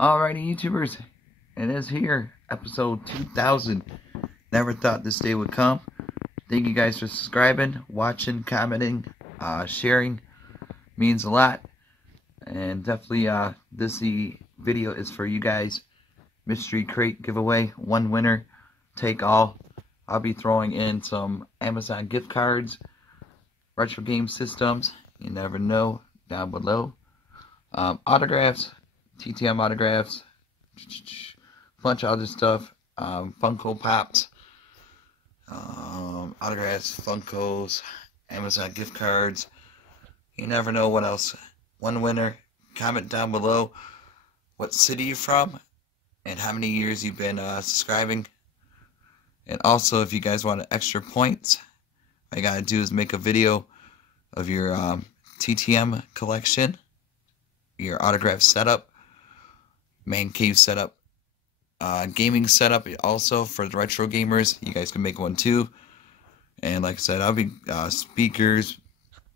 Alrighty, YouTubers, it is here, episode 2000. Never thought this day would come. Thank you guys for subscribing, watching, commenting, sharing. Means a lot. And definitely, this video is for you guys. Mystery crate giveaway, one winner, take all. I'll be throwing in some Amazon gift cards, retro game systems, you never know, down below. Autographs, TTM autographs, bunch of other stuff, Funko Pops, autographs, Funkos, Amazon gift cards. You never know what else. One winner. Comment down below what city you're from and how many years you've been subscribing. And also, if you guys want extra points, all you gotta do is make a video of your TTM collection, your autograph setup, man cave setup, gaming setup also for the retro gamers. You guys can make one too. And like I said, I'll be speakers,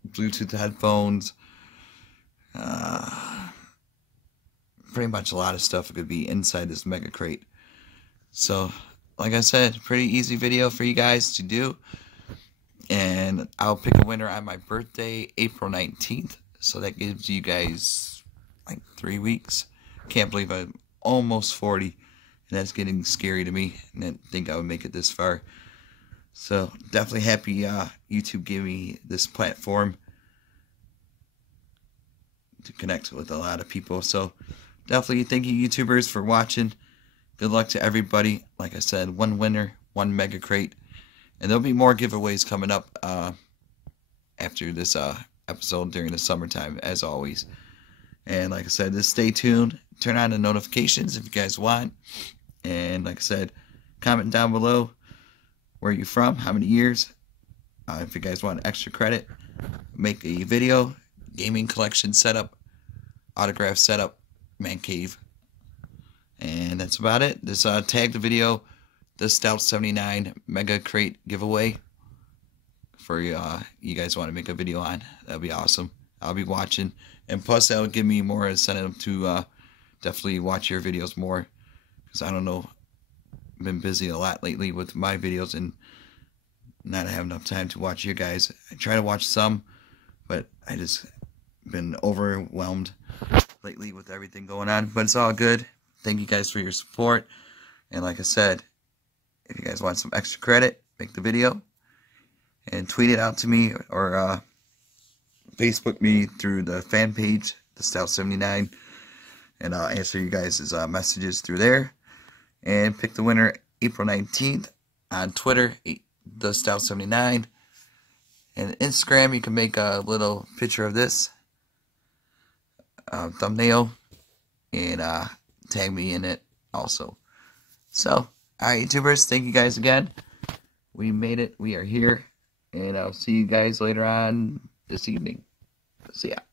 Bluetooth headphones, pretty much a lot of stuff could be inside this MegaCrate. So like I said, pretty easy video for you guys to do. And I'll pick a winner on my birthday, April 19th. So that gives you guys like 3 weeks. Can't believe I'm almost 40, and that's getting scary to me. I didn't think I would make it this far. So definitely happy YouTube gave me this platform to connect with a lot of people. So definitely thank you, YouTubers, for watching. Good luck to everybody. Like I said, one winner, one MegaCrate, and there'll be more giveaways coming up after this episode during the summertime, as always. And like I said, just stay tuned. Turn on the notifications if you guys want. And like I said, comment down below where you're from, how many years. If you guys want extra credit, make a video, gaming collection setup, autograph setup, man cave. And that's about it. Just tag the video, TheStout79 MegaCrate giveaway for you guys want to make a video on. That'll be awesome. I'll be watching. And plus, that'll give me more incentive to definitely watch your videos more. Because I don't know, I've been busy a lot lately with my videos and not have enough time to watch you guys. I try to watch some, but I just been overwhelmed lately with everything going on. But it's all good. Thank you guys for your support. And like I said, if you guys want some extra credit, make the video and tweet it out to me, or Facebook me through the fan page, TheStout79, and I'll answer you guys' messages through there. And pick the winner April 19th on Twitter, TheStout79. And Instagram, you can make a little picture of this thumbnail and tag me in it also. So, alright, YouTubers, thank you guys again. We made it. We are here. And I'll see you guys later on this evening. See ya.